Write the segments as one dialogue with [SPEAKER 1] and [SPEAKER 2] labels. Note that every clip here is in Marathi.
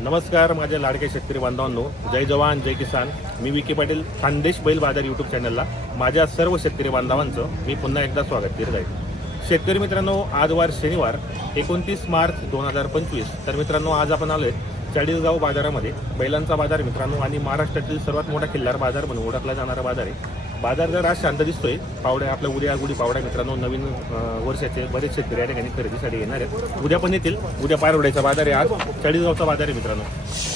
[SPEAKER 1] नमस्कार माझ्या लाडक्या शेतकरी बांधवांनो जय जवान जय किसान. मी विके पाटील खानदेश बैल बाजार यूट्यूब चॅनलला माझ्या सर्व शेतकरी बांधवांचं मी पुन्हा एकदा स्वागत केलं आहे शेतकरी मित्रांनो आज वार शनिवार एकोणतीस मार्च दोन हजार पंचवीस. तर मित्रांनो आज आपण आलोय चाळीसगाव बाजारामध्ये. बैलांचा बाजार मित्रांनो आणि महाराष्ट्रातील सर्वात मोठा किल्लार बाजार म्हणून ओळखला जाणारा बाजार आहे. बाजार जर आज शांत दिसतोय पावड्या आपल्या उद्या गुढी पावड्या मित्रांनो नवीन वर्षाचे बरेच शेतकरी या ठिकाणी खरेदीसाठी येणार आहेत. उद्या पण येतील. उद्या पारवड्याचा बाजार आहे आज. चाळीसगावचा बाजार आहे मित्रांनो.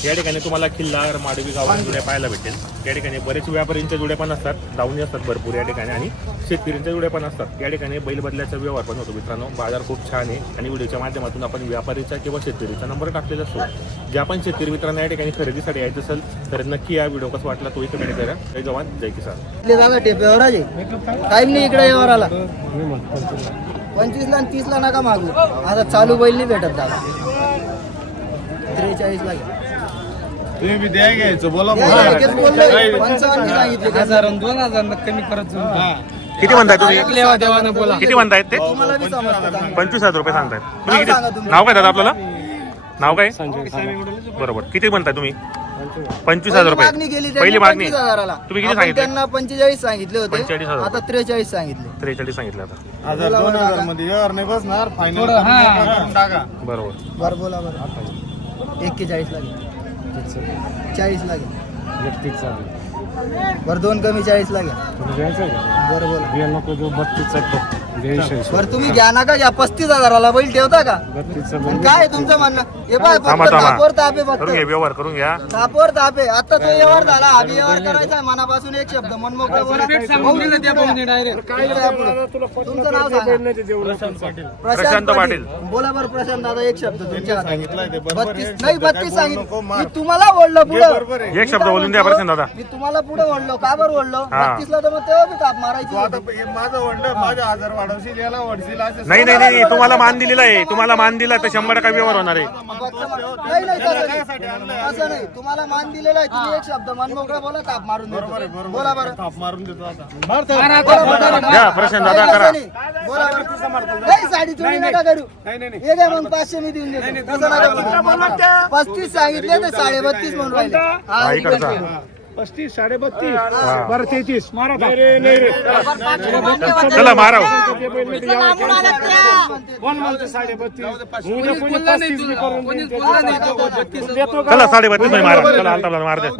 [SPEAKER 1] या ठिकाणी तुम्हाला किल्लार माडवी गावात जुड्या पाहायला भेटेल. या ठिकाणी बरेच व्यापाऱ्यांच्या जुड्या पण असतात. दावणी असतात भरपूर या ठिकाणी आणि शेतकऱ्यांच्या जुड्या पण असतात. या ठिकाणी बैल बदल्याचा व्यवहार पण होतो मित्रांनो. बाजार खूप छान आहे आणि व्हिडिओच्या माध्यमातून आपण व्यापारीचा किंवा शेतकरीचा नंबर टाकलेला असतो. ज्या पण शेतकरी मित्रांना या ठिकाणी खरेदीसाठी यायचं असेल तर नक्की या व्हिडिओ कसा वाटला तोही कमेंट करा. जय जवान जय किसान.
[SPEAKER 2] टेपेवर आहे. टाईम नाही इकडे यावर आला पंचवीस ला तीस ला नका मागू. आता चालू बैल नाही भेटत दादा. त्रेचाळीस ला घ्या.
[SPEAKER 3] तुम्ही बी द्या घ्यायचं बोला
[SPEAKER 2] द्या, लगेच बोललोय. पंचावन्न सांगितले
[SPEAKER 4] हजार आणि दोन हजार कमी करत जाऊ.
[SPEAKER 1] किती म्हणताय तुम्ही?
[SPEAKER 4] लेवा देवानं बोला.
[SPEAKER 1] किती म्हणतायत ते?
[SPEAKER 2] तुम्हाला बी समजतं चांगलं.
[SPEAKER 1] पंचवीस हजार रुपये सांगतायत. तुम्ही किती. नाव काय दादा आपल्याला? नाव काय? बरोबर. किती म्हणताय तुम्ही? पंचवीस हजार
[SPEAKER 2] पहिली मागणी
[SPEAKER 1] रुपये
[SPEAKER 2] केली
[SPEAKER 1] पहिली
[SPEAKER 2] त्यांनी
[SPEAKER 1] मागणी
[SPEAKER 2] हजाराला.
[SPEAKER 1] तुम्ही किती सांगितले?
[SPEAKER 2] त्यांना पंचेचाळीस सांगितले होते.
[SPEAKER 1] 45 हजार.
[SPEAKER 2] आता त्रेचाळीस सांगितले.
[SPEAKER 1] त्रेचाळीस सांगितलं आता.
[SPEAKER 3] हजार दोन हजारमध्ये. व्यवहार नाही बसणार. फायनल
[SPEAKER 4] हा.
[SPEAKER 3] टाका.
[SPEAKER 1] बरोबर.
[SPEAKER 2] बरं बोला बरं एक्केचाळीस लागेल. चाळीस लागेल. बरं दोन कमी चाळीस लागेल. बरं बोला. बरं तुम्ही घ्या नका घ्या पस्तीस हजाराला बैल ठेवता का? आणि काय आहे तुमचं म्हणणं? हे पाय
[SPEAKER 1] थांबा
[SPEAKER 2] फक्त
[SPEAKER 1] थांबा.
[SPEAKER 2] तापवर तापे फक्त.
[SPEAKER 1] करून घ्या व्यवहार करून घ्या.
[SPEAKER 2] तापवर तापे. आता तो व्यवहार झाला. हा बी व्यवहार करायचा आहे. मनापासून एक शब्द. मन मोकळं बोला.
[SPEAKER 4] दिलं त्या
[SPEAKER 2] पुढं? तुमचं नाव सांगा.
[SPEAKER 1] प्रशांत पाटील.
[SPEAKER 2] बोला बरं प्रशांत दादा एक शब्द तुमच्या हातात.
[SPEAKER 3] सांगितलंय ते बरोबर
[SPEAKER 2] बत्तीस. नाही बत्तीस
[SPEAKER 3] बोलू
[SPEAKER 2] सांगितलं मी. तुम्हाला ओढलं पुढं.
[SPEAKER 3] बरोबर आहे.
[SPEAKER 1] एक शब्द बोलून द्या प्रशांत दादा.
[SPEAKER 2] मी तुम्हाला पुढे ओढलो का बरं ओढलो
[SPEAKER 1] हा.
[SPEAKER 2] बत्तीसला तर मग तेव्हा मी ताप मारायची
[SPEAKER 3] तू आता हे माझं माझ्या हजार वाढवशील याला वाढशील असं
[SPEAKER 1] नाही नाही नाही तुम्हाला मान दिलेला आहे. तुम्हाला मान दिला तर शंभर टक्का व्यवहार होणार आहे.
[SPEAKER 2] नाही नाही तसं नाही. असं नाही. तुम्हाला मान दिलेला आहे तुम्ही एक शब्द. मन मोकळा बोला ताप मारून देतो. बोला बरं.
[SPEAKER 3] ताप मारून देतो आता.
[SPEAKER 2] बोला बरं.
[SPEAKER 1] द्या प्रशांत दादा
[SPEAKER 2] नाही,
[SPEAKER 1] करा.
[SPEAKER 2] असं नाही. बोला बरं. नाही साडी तुम्ही नका करू. हे काय मग पाचशे मी देऊन देतो. तसं नका करू. पस्तीस सांगितले ते साडे बत्तीस म्हणून राहिले. हा.
[SPEAKER 5] पस्तीस साडे बत्तीस. बरं तेहतीस. मारा
[SPEAKER 1] चला माराव.
[SPEAKER 5] कोण म्हणतो साडे बत्तीस
[SPEAKER 1] चला साडे बत्तीसमध्ये मारा. चला आलता मार द्या.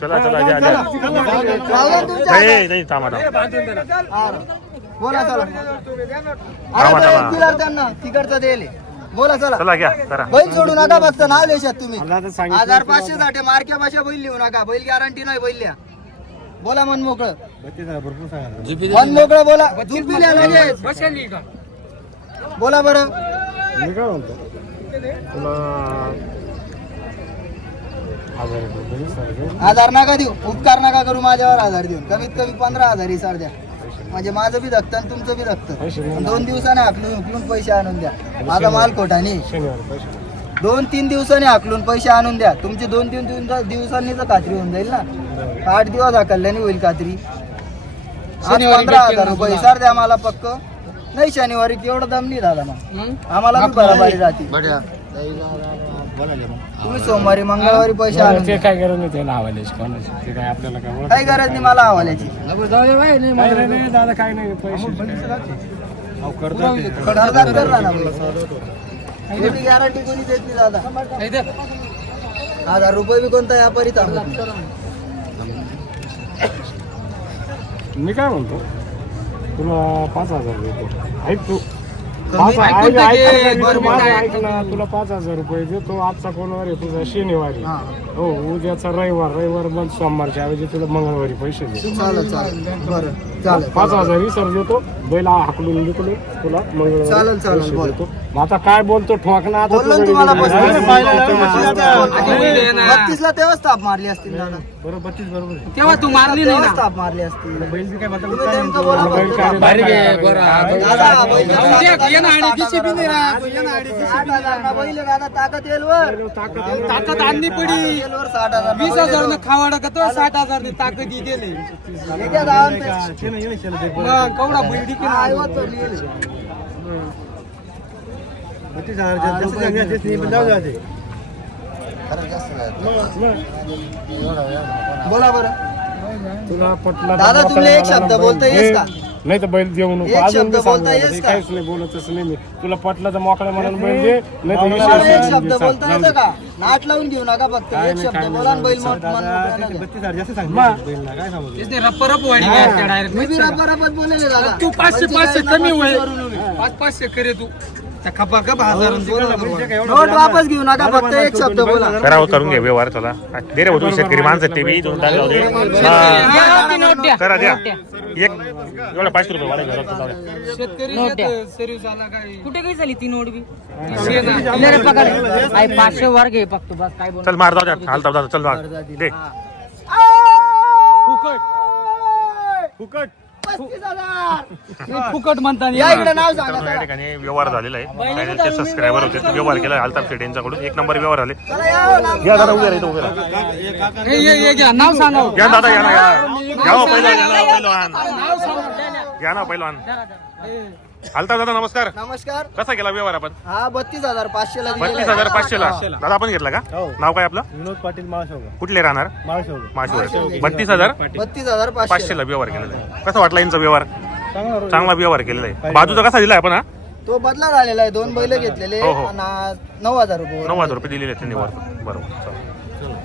[SPEAKER 1] चला चला नाही नाही थांबा थांबा.
[SPEAKER 2] बोला चला.
[SPEAKER 1] थांबा,
[SPEAKER 2] अरे
[SPEAKER 1] थांबा.
[SPEAKER 2] बैल दिला त्यांना. तिकडचं देले बोला चला.
[SPEAKER 1] चला घ्या करा.
[SPEAKER 2] बैल सोडू नका फक्त नाव लेशात तुम्ही. हजार पाचशे साठी मार्क्या भाषा बैल लिहू नका. बैल गॅरंटी नाही बैल लिहा. बोला मन मोकळं. मन मोकळं बोला. झुलपी लिहा लगेच. बोला बरं.
[SPEAKER 5] मी काय म्हणतो तुला हजार रुपये तरी सारखे.
[SPEAKER 2] आधार नका देऊ. उपकार नका करू माझ्यावर. आधार देऊन. कमीत कमी पंधरा हजार ही सर द्या. म्हणजे माझं बी धकतं आणि तुमचं बी धकतं दोन दिवसाने हाकलून उकलून पैसे आणून द्या. माझा माल
[SPEAKER 5] पैसे
[SPEAKER 2] दोन तीन दिवसांनी हाकलून पैसे आणून द्या. तुमची दोन तीन दिवसा- दिवसांनी तर खात्री होऊन जाईल ना. आठ दिवस हाकलल्याने होईल
[SPEAKER 4] शनिवारी
[SPEAKER 2] पंधरा हजार
[SPEAKER 4] ना
[SPEAKER 2] रुपये. सर द्या मला पक्क. नाही शनिवारी तेवढं दम नाही झाला मग. आम्हाला बी बरोबरी राहते तुम्ही सोमवारी मंगळवारी पैसे आणून
[SPEAKER 5] ते
[SPEAKER 2] द्या.
[SPEAKER 5] काय गरज नाही त्याला हवाल्याची कोणाची? ते काय आपल्याला काय ओळख
[SPEAKER 2] काही गरज नाही मला हवाल्याची.
[SPEAKER 5] नाही नाही, नाही दादा काय नाही पैसे.
[SPEAKER 2] एवढी गॅरंटी कोणी देत नाही दादा. हजार रुपये बी कोणता व्यापारी थांबत नाही.
[SPEAKER 5] मी काय म्हणतो? तुला पाच हजार देतो. ऐक तू. पाच- ऐक-. ना. ऐक ना तुला पाच हजार रुपये देतो आजचा कोणवार आहे तुझा शनिवारी
[SPEAKER 2] हा.
[SPEAKER 5] उद्याचा रविवार रविवार बंद सोमवारच्या ऐवजी तुला मंगळवारी पैसे दे
[SPEAKER 2] चालेल चालेल बरं चालेल
[SPEAKER 5] पाच हजार सर देतो बैला हाकलून विकलो तुला मंगळवारी
[SPEAKER 2] चालेल, चालेल,
[SPEAKER 5] पैसे
[SPEAKER 2] बोल.
[SPEAKER 5] देतो मग आता काय बोलतो ठोकना आता
[SPEAKER 2] बोललो ना
[SPEAKER 5] तुझ्या
[SPEAKER 2] तुम्हाला
[SPEAKER 4] बोलले ना.
[SPEAKER 2] बत्तीसला तेव्हाच ताप मारली असतील दादा
[SPEAKER 4] तेव्हा तू मारली नाही
[SPEAKER 2] तेव्हाच
[SPEAKER 4] ना
[SPEAKER 2] ताप मारली असतील तुम्ही नेमकं बोला
[SPEAKER 5] बैल
[SPEAKER 2] फक्त.
[SPEAKER 5] काय-
[SPEAKER 4] बाहेर घे, बरं, हा, बैल.
[SPEAKER 2] दादा, बैल
[SPEAKER 4] जाऊन दे, ये ना आणि दिशी बी नाही राहत, ये ना आणि दिशी
[SPEAKER 2] साठ
[SPEAKER 4] बी नाही
[SPEAKER 2] हजार ना
[SPEAKER 4] राहत.
[SPEAKER 2] बैल आहे दादा ताकद येईल वर
[SPEAKER 4] ताकद आणली पडी
[SPEAKER 2] येईल वर साठ हजार
[SPEAKER 4] वीस हजार न खावाडा का तो साठ हजार ने ताकद ही
[SPEAKER 2] हे.
[SPEAKER 4] मग कवडा बैल की
[SPEAKER 2] लिहिलं? बोला बरं
[SPEAKER 5] तुला पटला तर
[SPEAKER 2] दादा, तुम्ही एक शब्द
[SPEAKER 5] बैल
[SPEAKER 2] बोलता येस
[SPEAKER 5] घे.
[SPEAKER 2] का?
[SPEAKER 5] नाही तर बैल देऊ नको
[SPEAKER 2] एक
[SPEAKER 5] अजून बी सांगू नको. काहीच नाही बोलतच नाही मी तुला पटलं तर मोकळ्या मनानं बैल दे नाही तर
[SPEAKER 2] एक शब्द. बोलता येतं. का नाट लावून घेऊ नका फक्त एक शब्द बोला आणि
[SPEAKER 5] नाही.
[SPEAKER 2] बैल मोठ- मन.
[SPEAKER 5] मग
[SPEAKER 4] इसने रप्परप व्हायला लागते direct.
[SPEAKER 2] मी बी रपारपच बोललेले दादा
[SPEAKER 4] तू पाचशे पाचशे कमी
[SPEAKER 2] वरून उभी.
[SPEAKER 4] पाच पाचशे करे तू हजार
[SPEAKER 2] नोट वापस घेऊ नका फक्त एक शब्द बोला.
[SPEAKER 1] करावं करून घे व्यवहार चला दे रे भाऊ, शेतकरी माणसं ते दोन टाका हा. करा द्या. एक एवढा पाचशे रुपये.
[SPEAKER 4] शेतकरी
[SPEAKER 6] कुठे काही झाली ती नोट बी पाचशे वर घे फक्त बस काय बोल
[SPEAKER 1] चल मार जाऊ द्या हालता जाऊ चल मार. दे.
[SPEAKER 2] पस्तीस हजार
[SPEAKER 4] फुकट म्हणता
[SPEAKER 2] या इकडे नाव सांगा
[SPEAKER 1] या. ठिकाणी व्यवहार झालेला आहे. चॅनलचे सबस्क्रायबर होते. ते व्यवहार केला अल्ताफ शेट यांच्याकडून एक नंबर व्यवहार झाले.
[SPEAKER 2] चला या हो, नाव
[SPEAKER 1] या दादा उभे राहा उभे राहा
[SPEAKER 4] हे हे हे घ्या. नाव सांगा. हो.
[SPEAKER 1] या दादा या ना या. या हो, पहिलवान या ना पहिलवान या ना पहिलवान अल्ताफ दादा नमस्कार.
[SPEAKER 2] नमस्कार.
[SPEAKER 1] कसा केला व्यवहार आपण?
[SPEAKER 2] हा बत्तीस हजार पाचशे ला
[SPEAKER 1] पस्तीस हजार पाचशे ला. दादा आपण घेतला का? नाव काय आपलं?
[SPEAKER 5] विनोद पाटील माळशेवगा
[SPEAKER 1] कुठले राहणार?
[SPEAKER 5] माळशेवगा
[SPEAKER 1] माशिवर बत्तीस हजार?
[SPEAKER 2] बत्तीस हजार
[SPEAKER 1] पाचशे
[SPEAKER 2] पाचशे
[SPEAKER 1] ला. व्यवहार केलेला आहे. कसा वाटला यांचा व्यवहार?
[SPEAKER 5] चांगला
[SPEAKER 1] चांगला व्यवहार केलेला आहे. बाजूचा कसा दिलाय आपण हा?
[SPEAKER 2] तो बदला झालेला आहे. दोन बैल घेतलेले
[SPEAKER 1] हो, हो.
[SPEAKER 2] आणि नऊ हजार रुपये
[SPEAKER 1] नऊ हजार रुपये दिलेले आहेत त्यांनी वर. बरोबर चला.